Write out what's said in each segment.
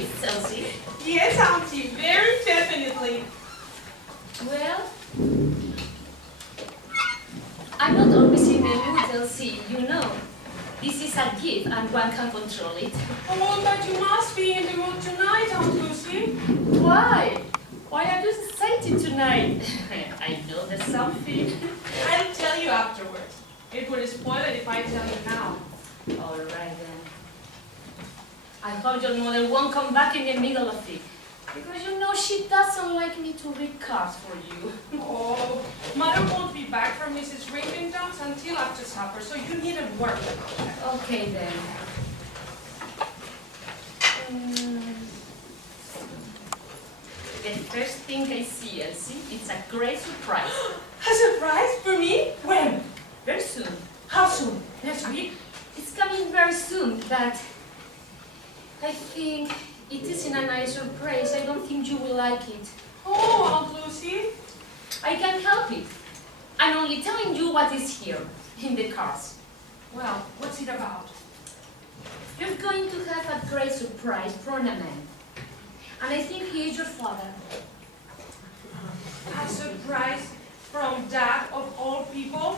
gifts, Elsie? Yes, Auntie, very definitely. Well, I'm not always in the mood, Elsie, you know. This is a gift and one can control it. Oh, but you must be in the mood tonight, Aunt Lucy. Why? Why are you excited tonight? I know there's something. I'll tell you afterwards. It would spoil it if I tell you now. All right then. I hope your mother won't come back in the middle of it. Because you know she doesn't like me to read cards for you. Oh, Mother won't be back from Mrs. Ringington's until after supper, so you needn't worry about that. Okay then. The first thing I see, Elsie, it's a great surprise. A surprise for me? When? Very soon. How soon? Next week? It's coming very soon, but I think it isn't a nice surprise. I don't think you will like it. Oh, Aunt Lucy. I can't help it. I'm only telling you what is here, in the cards. Well, what's it about? You're going to have a great surprise from a man. And I think he is your father. A surprise from Dad of all people?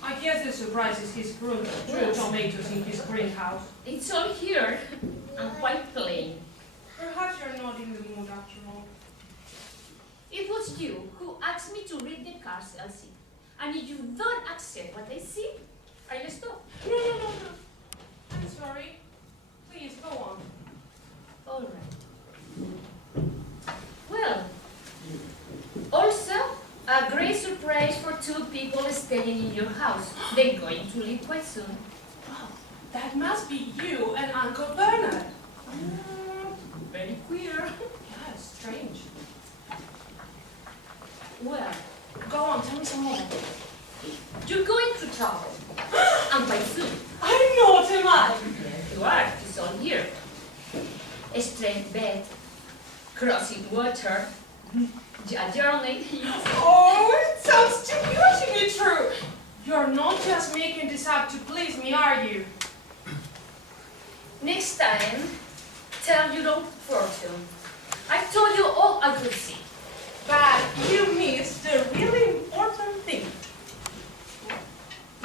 I guess the surprise is his grilled tomatoes in his greenhouse. It's all here, and quite plain. Perhaps you're not in the mood after all. It was you who asked me to read the cards, Elsie. And if you don't accept what I see, I'll stop. No. I'm sorry. Please, go on. All right. Well, also, a great surprise for two people staying in your house. They're going to leave quite soon. Oh, that must be you and Uncle Bernard. Very queer. Yeah, strange. Well, Go on, tell me some more. you're going to travel. And quite soon. I'm not, am I? Yes, you are. It's all here. A strange bed, crossing water, a journey. Oh, it sounds too good to be true. You're not just making this up to please me, are you? Next time, tell your own fortune. I told you all I could see. But you missed the really important thing.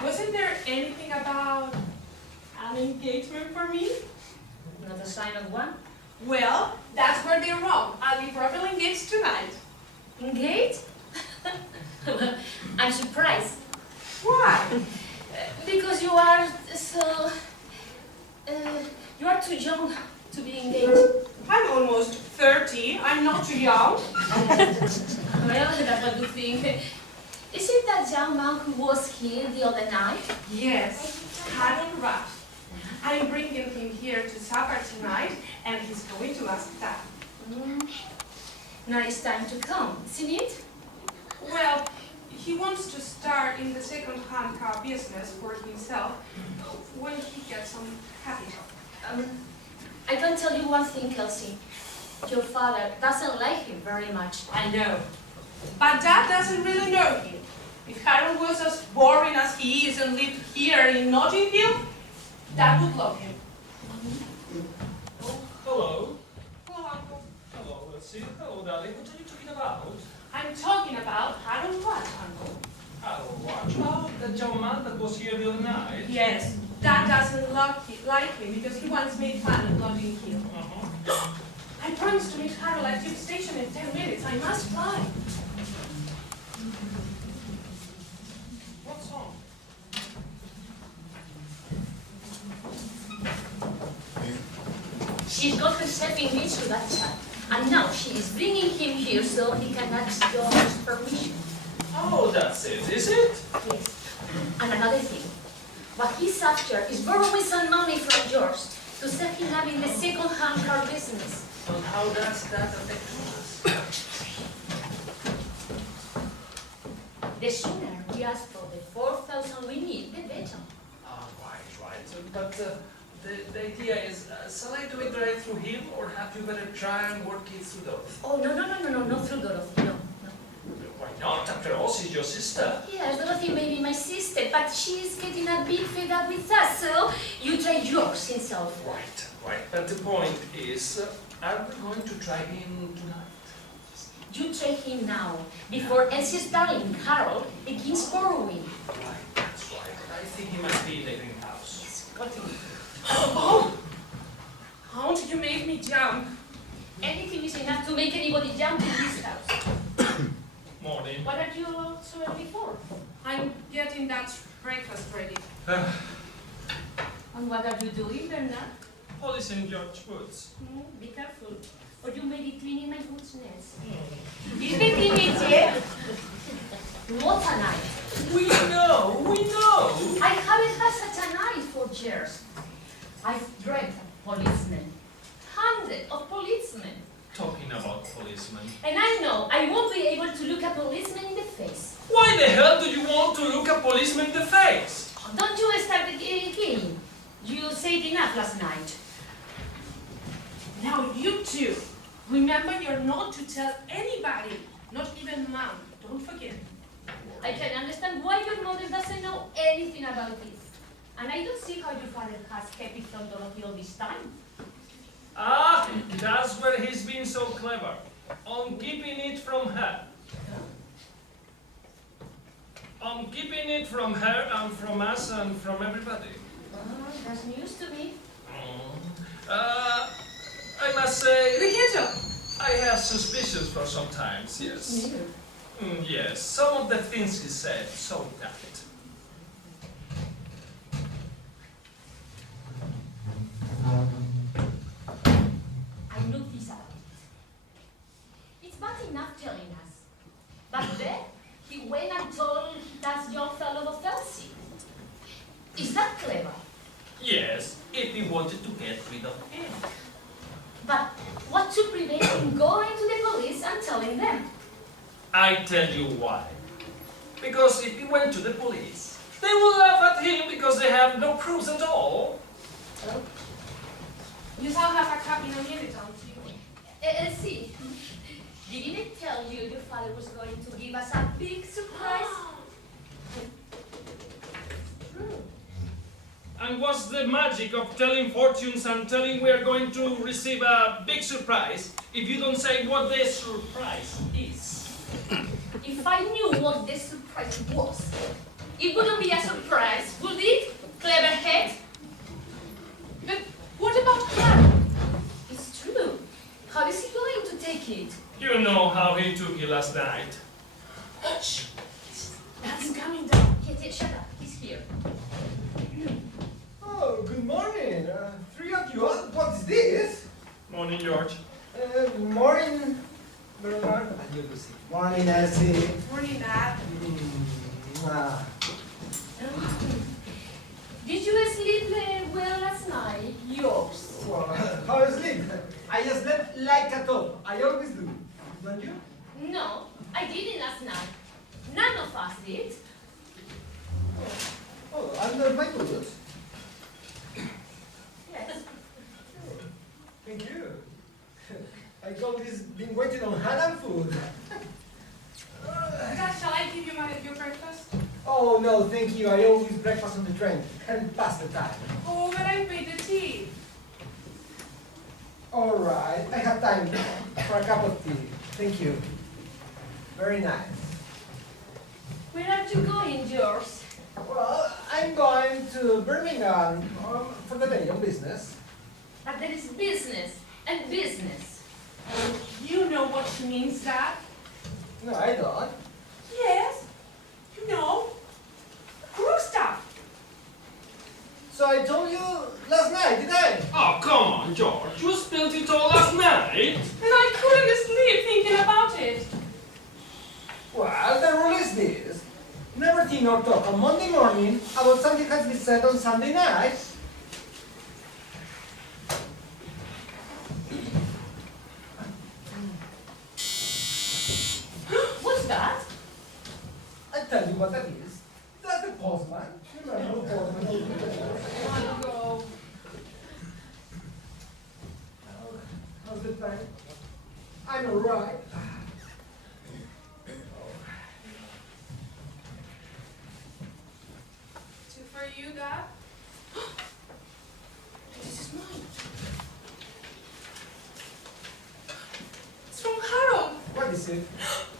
Wasn't there anything about an engagement for me? Not a sign of one. Well, that's where they're wrong. I'll be properly engaged tonight. Engaged? Well, I'm surprised. Why? Because you are so... you are too young to be engaged. I'm almost 30. I'm not too young. Well, that's what you think. Is it that young man who was here the other night? Yes, Harold Rush. I'm bringing him here to supper tonight, and he's going to ask Dad. Now it's time to come, isn't it? Well, he wants to start in the second-hand car business for himself when he gets some capital. I can tell you one thing, Elsie. Your father doesn't like him very much. I know. But Dad doesn't really know him. If Harold was as boring as he is and lived here in Notting Hill, Dad would love him. Oh, hello. Hello, Uncle. Hello, Elsie. Hello, darling. What are you talking about? I'm talking about Harold Rush, Uncle. Hello, watch. Oh, that young man that was here the other night. Yes, Dad doesn't like him because he once made fun of Notting Hill. I promised to meet Harold at Tube Station in 10 minutes. I must fly. What's on? She's got herself engaged to that child. And now she is bringing him here so he can ask your permission. Oh, that's it, is it? Yes. And another thing. What he's after is borrowing some money from yours to set him up in the second-hand car business. And how does that affect us? The sooner we ask for the 4,000 we need, the better. Ah, right. But the idea is, shall I do it right through him, or have you better try and work it through Dorothy? Oh, no, not through Dorothy, no. Why not? After all, she's your sister. Yes, Dorothy may be my sister, but she's getting a bit fed up with us, so you try yours himself. Right. Right, but the point is, are we going to try him tonight? You try him now, before Elsie's darling Harold begins borrowing. Right, that's right. I think he must be in the greenhouse. Yes, continue. Oh! How did you make me jump? Anything is enough to make anybody jump in this house. Morning. What are you so early for? I'm getting that breakfast ready. And what are you doing, Bernard? Policing George Woods. Be careful, or you may be cleaning my goose nest. Is the teenager? What a night! We know! I haven't had such an eye for years. I've dreamt of policemen. Hundreds of policemen. Talking about policemen. And I know I won't be able to look a policeman in the face. Why the hell do you want to look a policeman in the face? Don't you start again. You said enough last night. Now you two, remember you're not to tell anybody, not even Mom. Don't forget. I can understand why your mother doesn't know anything about this. And I don't see how your father has kept it from Dorothy all this time. Ah, that's where he's been so clever. On keeping it from her. On keeping it from her and from us and from everybody. That's news to me. I must say, Riquelme! I have suspicions for sometimes, yes. Yes, some of the things he said, so daft. I knew this about it. It's bad enough telling us. But then, he went and told that young fellow of Elsie. Is that clever? Yes, if he wanted to get rid of him. But what to prevent him going to the police and telling them? I tell you why. Because if he went to the police, they will laugh at him because they have no proofs at all. You shall have a cup in a minute, auntie. Elsie, didn't I tell you your father was going to give us a big surprise? And what's the magic of telling fortunes and telling we are going to receive a big surprise if you don't say what the surprise is? If I knew what the surprise was, it wouldn't be a surprise, would it? Clever head? But what about Harry? It's true. How is he going to take it? You know how he took you last night. Shh! That's coming down. Yes, shut up. He's here. Oh, good morning. Three of you. What's this? Morning, George. Morning, Bernard. And you, Lucy. Morning, Elsie. Morning, Dad. Ah. Did you sleep well last night? Yours. Well, how is sleep? I just slept like a top. I always do. Don't you? No, I didn't last night. None of us did. Oh, under my clothes. Yes. Thank you. I always been waiting on Hannah food. Dad, shall I give you your breakfast? Oh, no, thank you. I always breakfast on the train. Can't pass the time. Oh, but I made the tea. All right. I have time for a cup of tea. Thank you. Very nice. Where are you going, George? Well, I'm going to Birmingham for the day on business. But there is business and business. You know what she means, Dad? No, I don't. Yes. You know. Crook stuff. So I told you last night, did I? Oh, come on, George. You spilled it all last night. And I couldn't sleep thinking about it. Well, the rule is this. Never think or talk on Monday morning about something has been said on Sunday night. What's that? I tell you what that is. That's the postman. You remember the postman? I'll go. How's the time? I'm alright. Two for you, Dad. This is mine. visit.